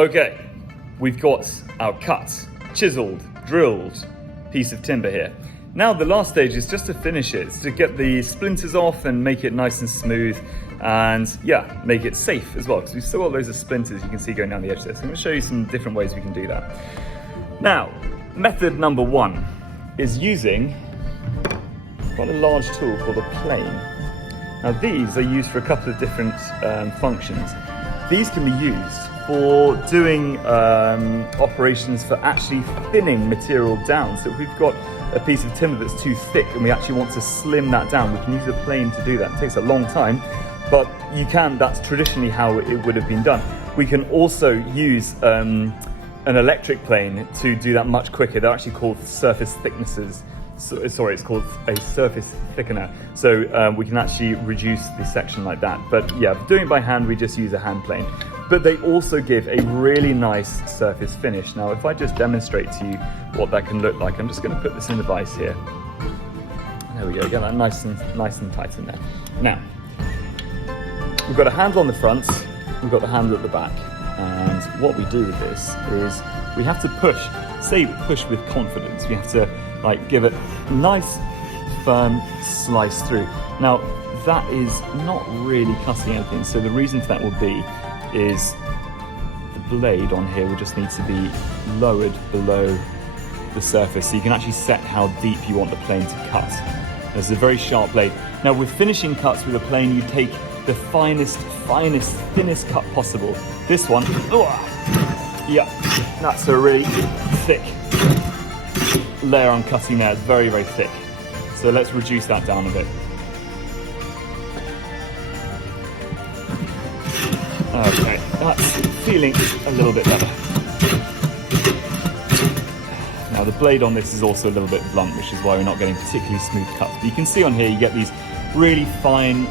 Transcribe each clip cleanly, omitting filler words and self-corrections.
Okay, we've got our cut, chiseled, drilled piece of timber here. Now the last stage is just to finish it, to get the splinters off and make it nice and smooth, and yeah, make it safe as well, because we've still got loads of splinters you can see going down the edge there. So I'm going to show you some different ways we can do that. Now, method number one is using quite a large tool called a plane. Now these are used for a couple of different functions. These can be used for doing operations for actually thinning material down. So if we've got a piece of timber that's too thick and we actually want to slim that down, we can use a plane to do that. It takes a long time, but you can, that's traditionally how it would have been done. We can also use an electric plane to do that much quicker. They're actually called surface thicknessers. Sorry, it's called a surface thickener. So we can actually reduce the section like that. But yeah, doing it by hand, we just use a hand plane. But they also give a really nice surface finish. Now, if I just demonstrate to you what that can look like, I'm just going to put this in the vise here. There we go, get that nice and tight in there. Now, we've got a handle on the front, we've got the handle at the back. And what we do with this is we have to push with confidence. We have to like give it a nice firm slice through. Now, that is not really cutting anything. So the reason for that will be is the blade on here will just need to be lowered below the surface, so you can actually set how deep you want the plane to cut. There's a very sharp blade. Now with finishing cuts with a plane, you take the finest, thinnest cut possible. This one, yeah, that's a really thick layer I'm cutting there. It's very, very thick. So let's reduce that down a bit. Okay, that's feeling a little bit better. Now the blade on this is also a little bit blunt, which is why we're not getting particularly smooth cuts. But you can see on here you get these really fine,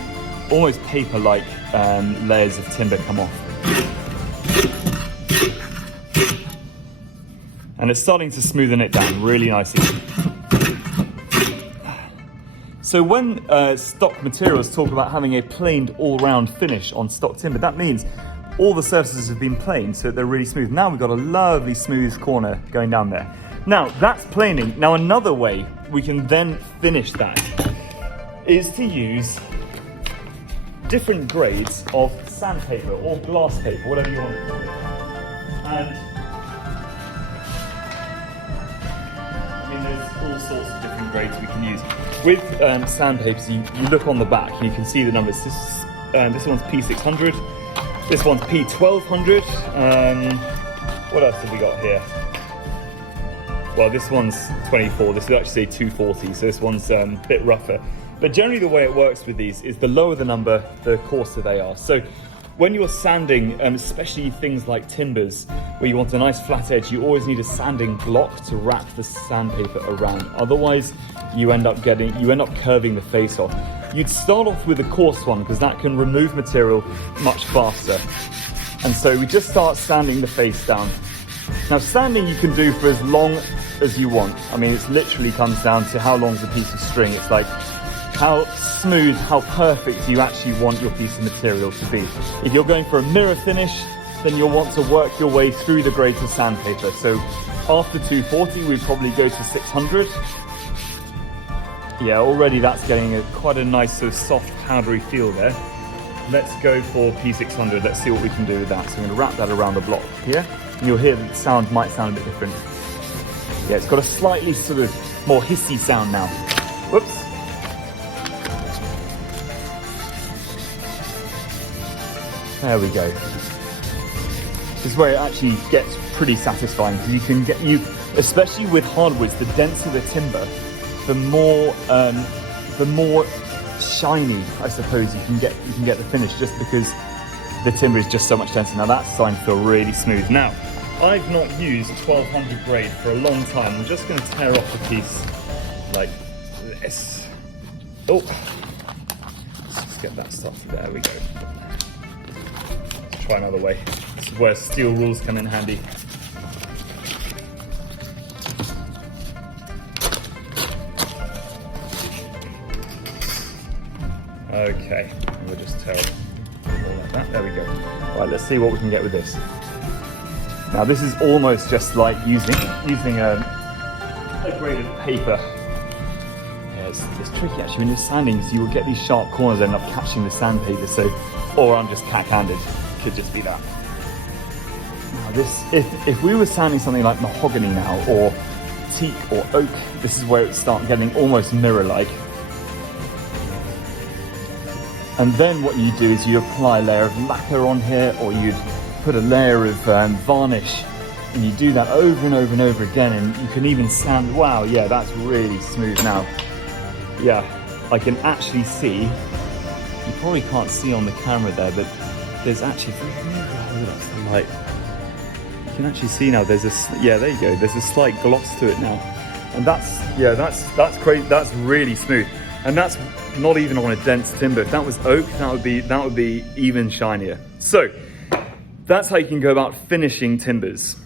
almost paper-like layers of timber come off. And it's starting to smoothen it down really nicely. So when stock materials talk about having a planed all-round finish on stock timber, that means all the surfaces have been planed so they're really smooth. Now we've got a lovely smooth corner going down there. Now that's planing. Now another way we can then finish that is to use different grades of sandpaper or glass paper, whatever you want to call it. And there's all sorts of different grades we can use. With sandpapers, you look on the back and you can see the numbers. This one's P600, this one's P1200. What else have we got here? Well, this one's 24, this would actually say 240, so this one's a bit rougher. But generally the way it works with these is the lower the number, the coarser they are. So when you're sanding, especially things like timbers, where you want a nice flat edge, you always need a sanding block to wrap the sandpaper around. Otherwise, you end up curving the face off. You'd start off with a coarse one because that can remove material much faster. And so we just start sanding the face down. Now sanding you can do for as long as you want. I mean, it literally comes down to how long's a piece of string. It's like how smooth, how perfect you actually want your piece of material to be. If you're going for a mirror finish, then you'll want to work your way through the grades of sandpaper. So after 240, we'd probably go to 600. Yeah, already that's getting quite a nice sort of soft powdery feel there. Let's go for P600. Let's see what we can do with that. So I'm going to wrap that around the block here. And you'll hear that the sound might sound a bit different. Yeah, it's got a slightly sort of more hissy sound now. Whoops. There we go. This is where it actually gets pretty satisfying. You can get, especially with hardwoods, the denser the timber, the more shiny, I suppose, you can get the finish, just because the timber is just so much denser. Now that's starting to feel really smooth. Now, I've not used 1200 grade for a long time. I'm just going to tear off a piece like this. Oh, let's just get that stuff. There we go. Let's try another way. This is where steel rules come in handy. Okay, we'll just tear it all like that. There we go. Right, let's see what we can get with this. Now this is almost just like using a grade of paper. Yeah, it's tricky actually when you're sanding, so you will get these sharp corners that end up catching the sandpaper. So, or I'm just cack-handed. Could just be that. Now this, if we were sanding something like mahogany now, or teak or oak, this is where it starts getting almost mirror-like. And then what you do is you apply a layer of lacquer on here, or you'd put a layer of varnish, and you do that over and over and over again, and you can even sand. Wow, yeah, that's really smooth now. Yeah, I can actually see, you probably can't see on the camera there, but there's actually, light. You can actually see now there's yeah, there you go, there's a slight gloss to it now. And that's great, that's really smooth. And that's not even on a dense timber. If that was oak, that would be even shinier. So that's how you can go about finishing timbers.